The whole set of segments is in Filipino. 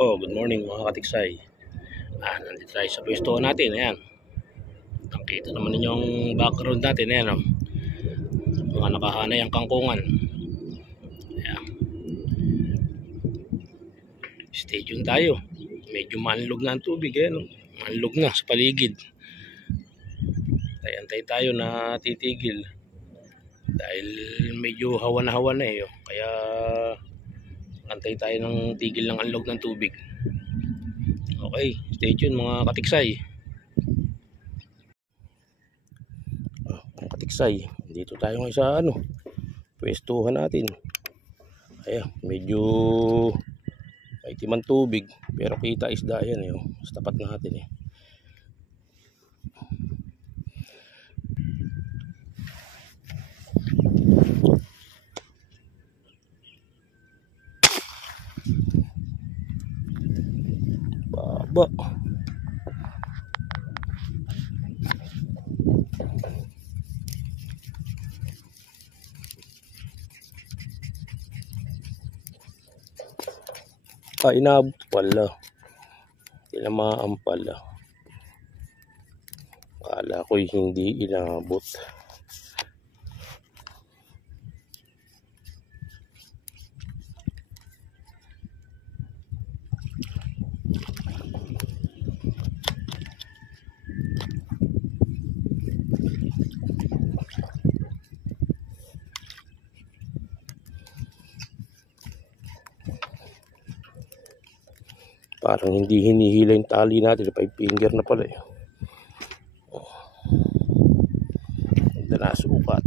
Oh, good morning mga katiksay. Nandito tayo sa pwestuhan natin. Ayan. Nakita naman ninyo ang background natin. Ayan, oh. Mga nakahanay ang kangkungan. Ayan. Stay tuned tayo. Medyo manlog na ang tubig. Ayan, oh. Manlog na sa paligid. Antay tayo na titigil. Dahil medyo hawa na eh. Oh. Kaya antay tayo ng tigil ng anlog ng tubig. Okay, stay tuned mga katiksay. Mga katiksay, dito tayo ngayon sa pwestuhan natin. Ayan, medyo may timang tubig pero kita isda yan eh. Sa tapat natin eh. Baba. Inabot pala. Tinamaan pala. Akala ko'y hindi inabot. Parang hindi hinihila yung tali natin. 5 finger na pala eh. Ganda na sukat.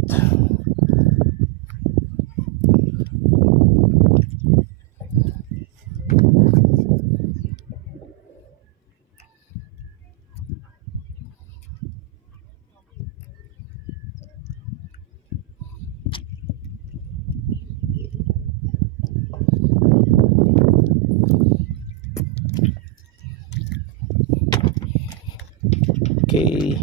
Okay.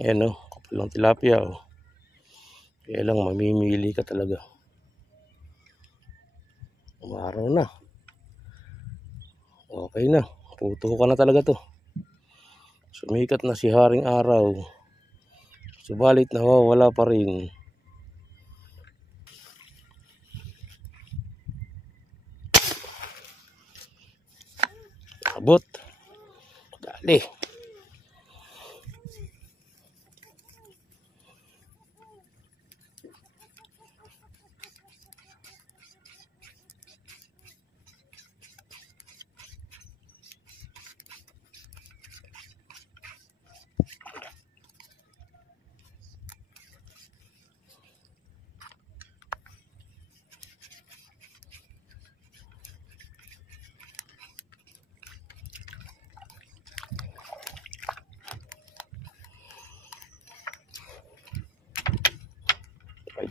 Ayan o, kapal ng tilapia o. Kaya lang mamimili ka talaga. Umaraw na. Okay na. Tutuho ka na talaga to. Sumikat na si Haring Araw. Subalit nawawala pa rin. Abot. Dali.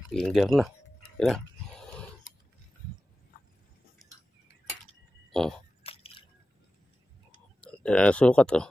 Finger na. Yan na. Sukat oh.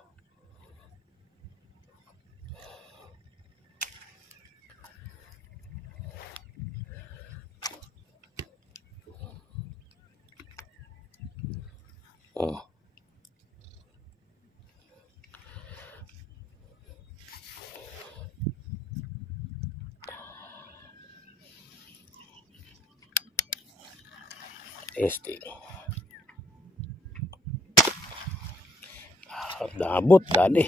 Testing. Nabot, dali.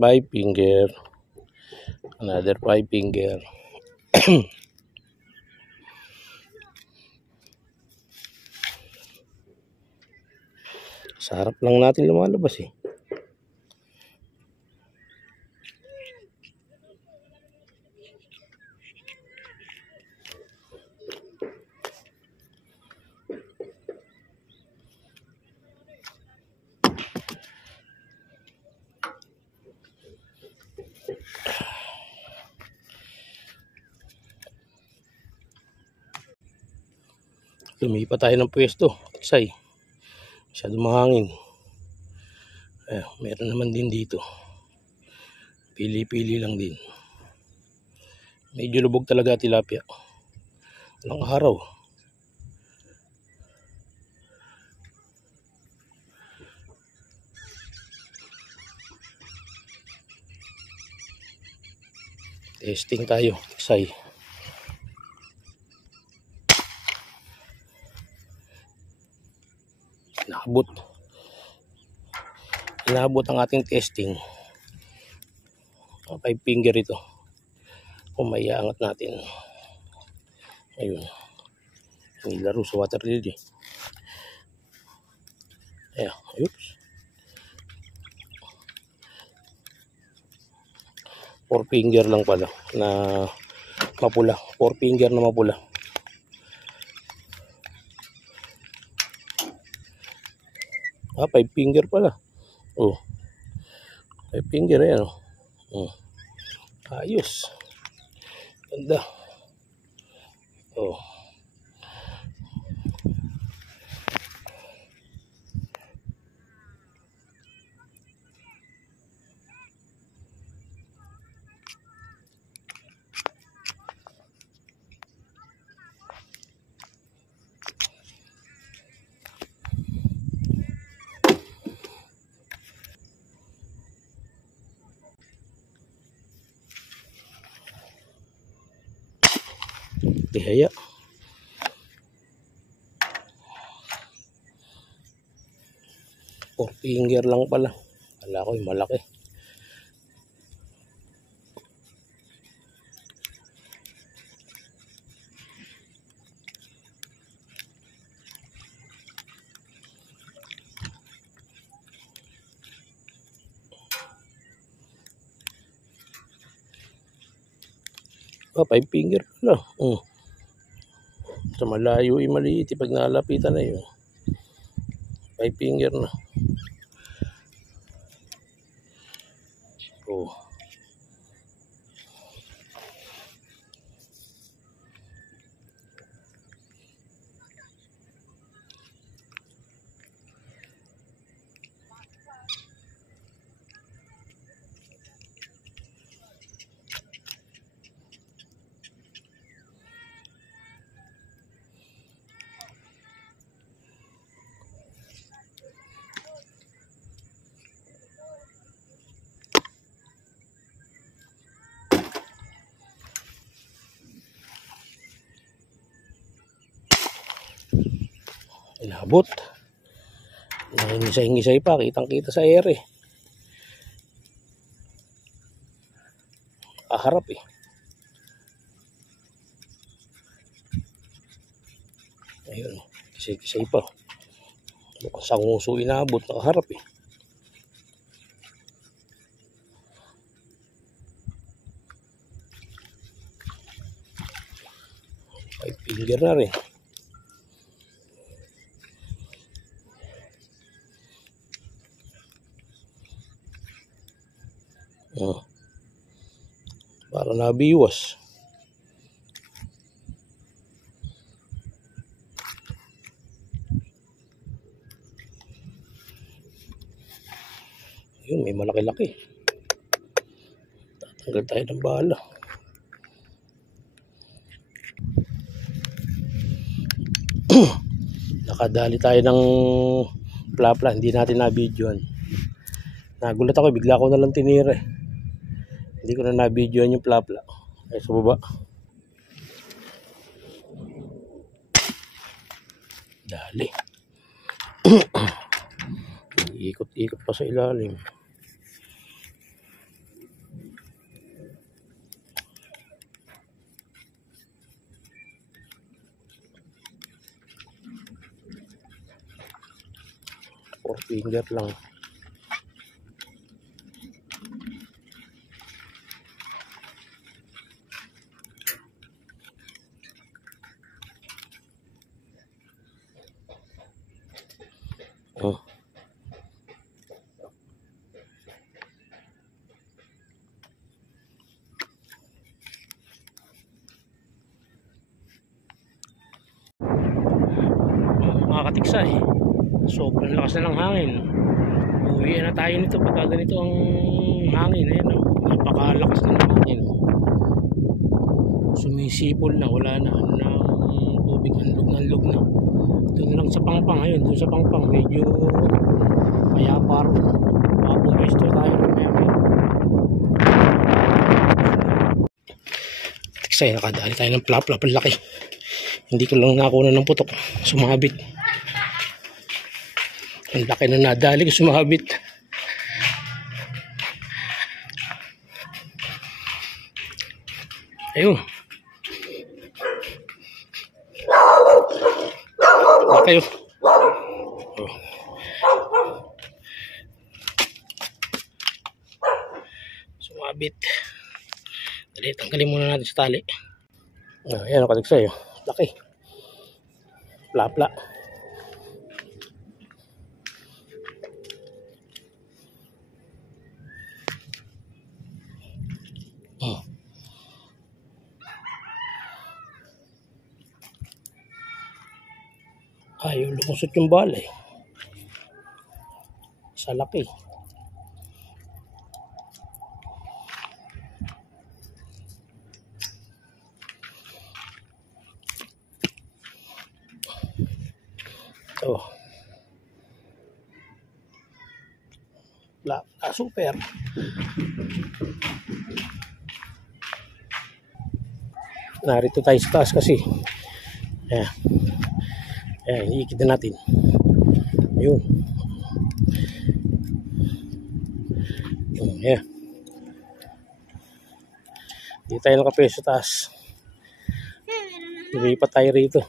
Five finger. Another 5 finger. Sa harap lang natin lumalabas eh. Lumipat tayo ng pwesto. Tiksay. Masyadong mahangin. Meron naman din dito. Pili-pili lang din. Medyo lubog talaga tilapia. Walang araw. Testing tayo. Tiksay. Inabot ang ating testing. 5 finger ito. Kung may aangat natin. Ayun. Nilaro sa water lily. Oops. 4 finger lang pala na mapula. 4 finger na mapula. 5 finger pala. 5 finger ayan. Ayos. Ganda. Dihaya. Four finger lang pala. Kala ko yung malaki. Five finger pala. Sa malayo maliit. Pag nalapitan na yun. 5 finger na. Inabot. Nangisay-ngisay pa. Kitang-kita sa ere. Harap Ayun. Kisay-kisay pa. Mukhang sanguso inabot. Nakaharap 5 finger na rin. Para nabiwas. Yun, may malaki-laki. Tatanggal tayo ng bala. Nakadali tayo ng plapla. Hindi natin na-videoan. Nagulat ako. Bigla ko na lang tinira. Hindi ko na na-videoan yung plapla. Ay, sa baba. Dali. Ikot-ikot pa sa ilalim. Four finger lang. katiksay. Sobrang lakas na ng hangin. Uwi na tayo nito pagka ganito ang hangin. Ayan, oh. Napakalakas na ng hangin. Sumisipol na, wala na ng tubig, anlog na. Doon lang sa Pangpang, ayun, doon sa Pangpang medyo mayapa rin. Papumesto tayo mamaya. Katiksay, nakadali tayo ng plap-plap, laki. Hindi ko lang nakuha ng putok, sumabit. Ang laki na nadali ko, sumabit. Ayun. Kayo. Oh. Sumabit. Dali, tanggalin muna natin sa tali. Ayan ang katiksay. Laki. Pla-pla. Oh. Ayaw lumusot yung bala eh. Sa laki. Oh. Super. Narito tayo sa taas kasi. Ayan. Ayan, iikit na natin. Ayun. Ayan. Hindi tayo nakapeso sa taas. Lumipat tayo rito.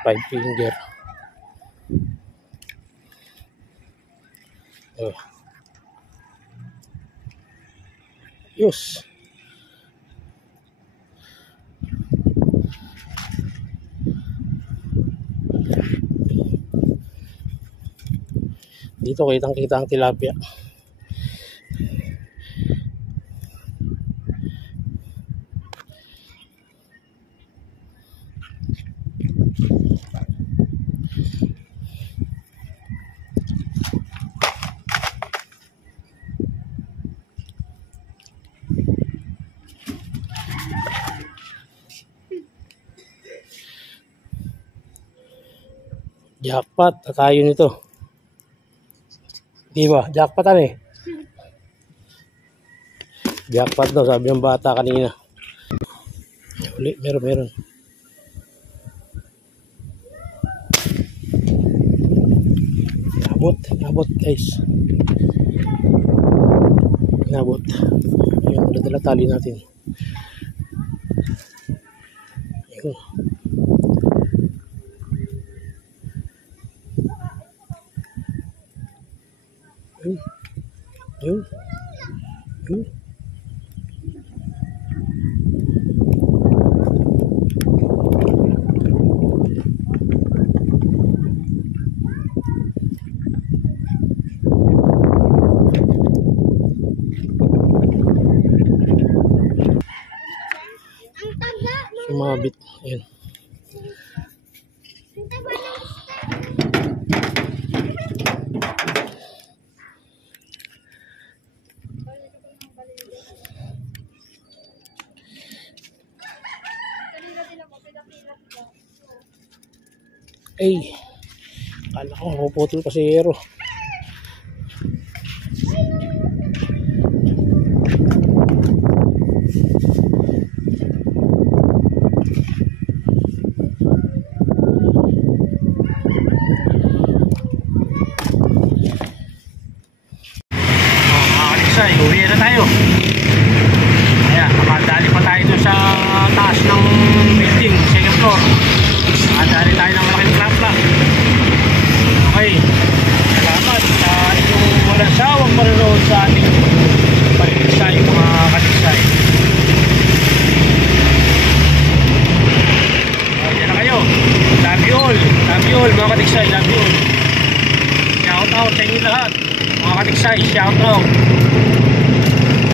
Five finger. Oh. Yus. Dito kitang-kita ang tilapia. Jackpot at tayo nito. Di ba? Jackpot eh. Jackpot daw, sabi ng bata kanina. Uli, meron. Nabot guys. Nabot. Ayun, dala tali natin. Ayun. Yun. Sumabit. Ayun. Ay, kala ko mapuputol pa si Hero. Uwi na tayo. Ayan, makadali pa tayo doon sa taas ng building, second floor. Makadali tayo ng malaking plap-plap. Okay, salamat sa inyong walang sawang manonood sa ating paliksay, mga katiksay. Ayan na kayo. Love you all mga katiksay, love you all. Shout out sa inyo lahat mga katiksay, shout out.